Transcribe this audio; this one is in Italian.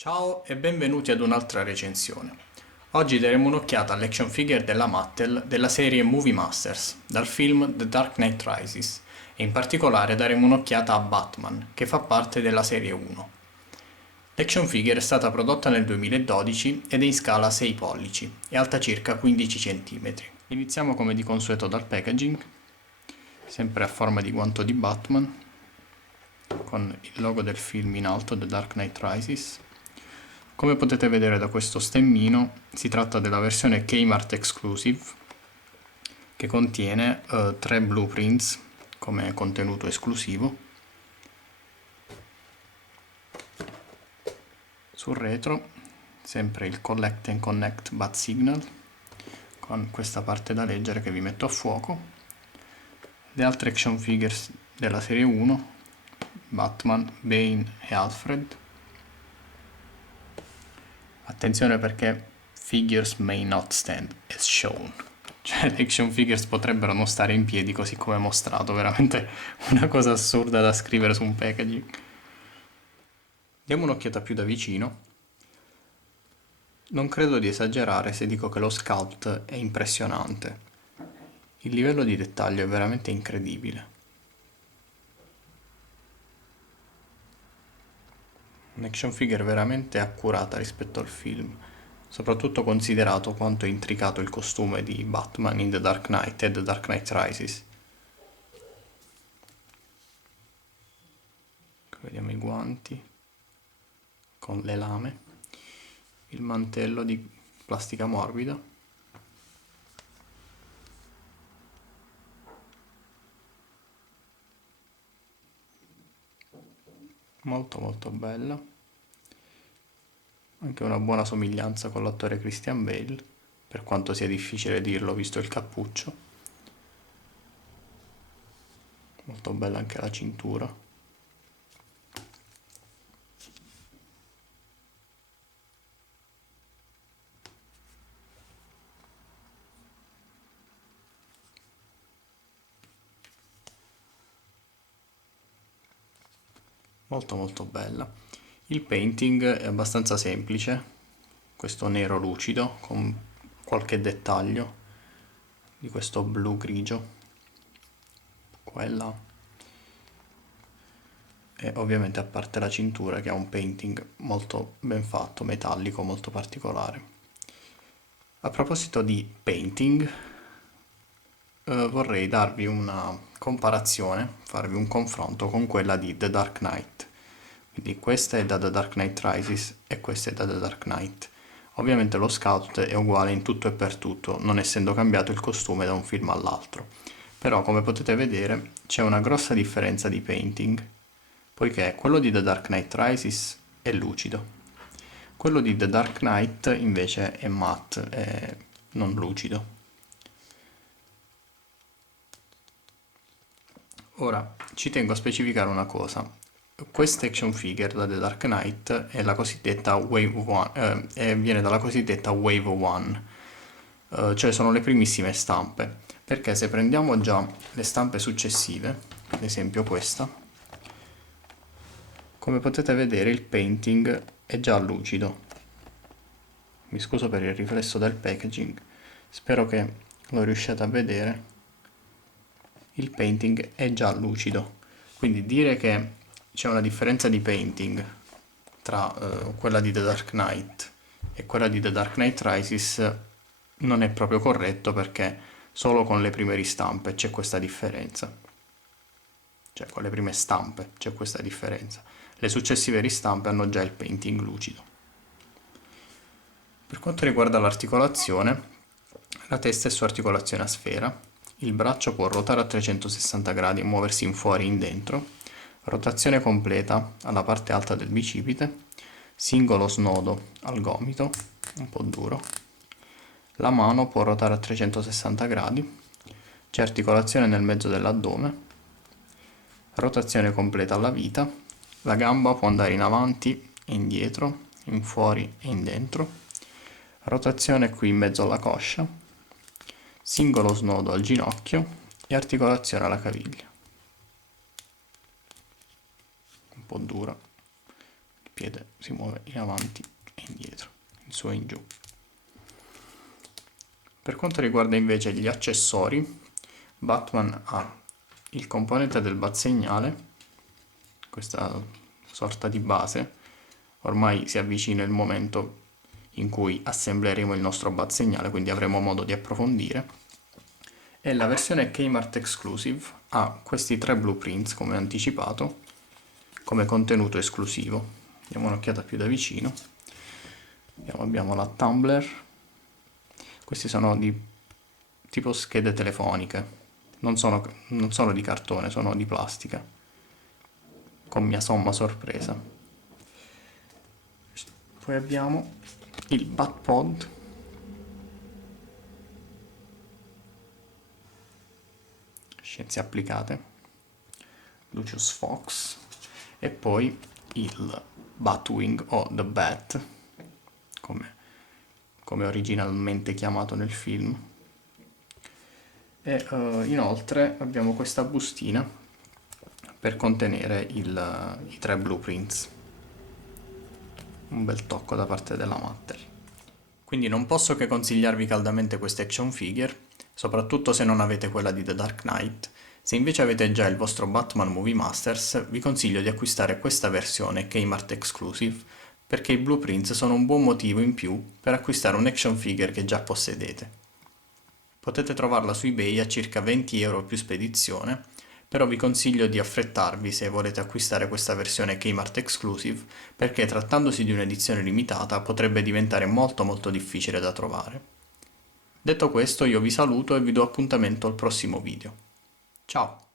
Ciao e benvenuti ad un'altra recensione. Oggi daremo un'occhiata all'action figure della Mattel della serie Movie Masters, dal film The Dark Knight Rises, e in particolare daremo un'occhiata a Batman, che fa parte della serie 1. L'action figure è stata prodotta nel 2012 ed è in scala 6 pollici e alta circa 15 cm. Iniziamo come di consueto dal packaging, sempre a forma di guanto di Batman, con il logo del film in alto, The Dark Knight Rises. Come potete vedere da questo stemmino, si tratta della versione Kmart Exclusive, che contiene 3 blueprints come contenuto esclusivo. Sul retro sempre il Collect and Connect Bat Signal, con questa parte da leggere che vi metto a fuoco. Le altre action figures della serie 1, Batman, Bane e Alfred. Attenzione perché figures may not stand as shown. Cioè le action figures potrebbero non stare in piedi così come mostrato, veramente una cosa assurda da scrivere su un packaging. Diamo un'occhiata più da vicino. Non credo di esagerare se dico che lo sculpt è impressionante. Il livello di dettaglio è veramente incredibile. Un'action figure veramente accurata rispetto al film, soprattutto considerato quanto è intricato il costume di Batman in The Dark Knight e The Dark Knight Rises. Vediamo i guanti con le lame, il mantello di plastica morbida, molto molto bella, anche una buona somiglianza con l'attore Christian Bale, per quanto sia difficile dirlo visto il cappuccio. Molto bella anche la cintura. Molto molto bella. Il painting è abbastanza semplice, questo nero lucido con qualche dettaglio di questo blu grigio qua e là, e ovviamente a parte la cintura che ha un painting molto ben fatto, metallico, molto particolare. A proposito di painting, vorrei darvi una comparazione, farvi un confronto con quella di The Dark Knight. Quindi questa è da The Dark Knight Rises e questa è da The Dark Knight. Ovviamente lo scout è uguale in tutto e per tutto, non essendo cambiato il costume da un film all'altro. Però come potete vedere c'è una grossa differenza di painting, poiché quello di The Dark Knight Rises è lucido, quello di The Dark Knight invece è matte, è non lucido. Ora, ci tengo a specificare una cosa. Questa action figure da The Dark Knight è la cosiddetta Wave 1, viene dalla cosiddetta Wave 1, cioè sono le primissime stampe, perché se prendiamo già le stampe successive, ad esempio questa, come potete vedere il painting è già lucido. Mi scuso per il riflesso del packaging, spero che lo riusciate a vedere. Il painting è già lucido, quindi dire che c'è una differenza di painting tra quella di The Dark Knight e quella di The Dark Knight Rises non è proprio corretto, perché solo con le prime ristampe c'è questa differenza, cioè con le prime stampe c'è questa differenza. Le successive ristampe hanno già il painting lucido. Per quanto riguarda l'articolazione, la testa è su articolazione a sfera, il braccio può ruotare a 360 gradi e muoversi in fuori e in dentro, rotazione completa alla parte alta del bicipite, singolo snodo al gomito, un po' duro, la mano può ruotare a 360 gradi, c'è articolazione nel mezzo dell'addome, rotazione completa alla vita, la gamba può andare in avanti e indietro, in fuori e in dentro, rotazione qui in mezzo alla coscia, singolo snodo al ginocchio e articolazione alla caviglia. Un po' dura. Il piede si muove in avanti e indietro, in su e in giù. Per quanto riguarda invece gli accessori, Batman ha il componente del bazzegnale, questa sorta di base. Ormai si avvicina il momento in cui assembleremo il nostro bazzegnale, quindi avremo modo di approfondire. E la versione Kmart Exclusive ha questi 3 blueprints, come anticipato, come contenuto esclusivo. Diamo un'occhiata più da vicino. Abbiamo la tumbler. Questi sono di tipo schede telefoniche, non sono di cartone, sono di plastica, con mia somma sorpresa. Poi abbiamo il Batpod, scienze applicate, Lucius Fox, e poi il Batwing o The Bat, come originalmente chiamato nel film. E inoltre abbiamo questa bustina per contenere i 3 blueprints. Un bel tocco da parte della Mattel. Quindi non posso che consigliarvi caldamente queste action figure, soprattutto se non avete quella di The Dark Knight. Se invece avete già il vostro Batman Movie Masters, vi consiglio di acquistare questa versione Kmart Exclusive, perché i blueprints sono un buon motivo in più per acquistare un action figure che già possedete. Potete trovarla su eBay a circa 20 euro più spedizione, però vi consiglio di affrettarvi se volete acquistare questa versione Kmart Exclusive, perché trattandosi di un'edizione limitata potrebbe diventare molto difficile da trovare. Detto questo, io vi saluto e vi do appuntamento al prossimo video. Ciao!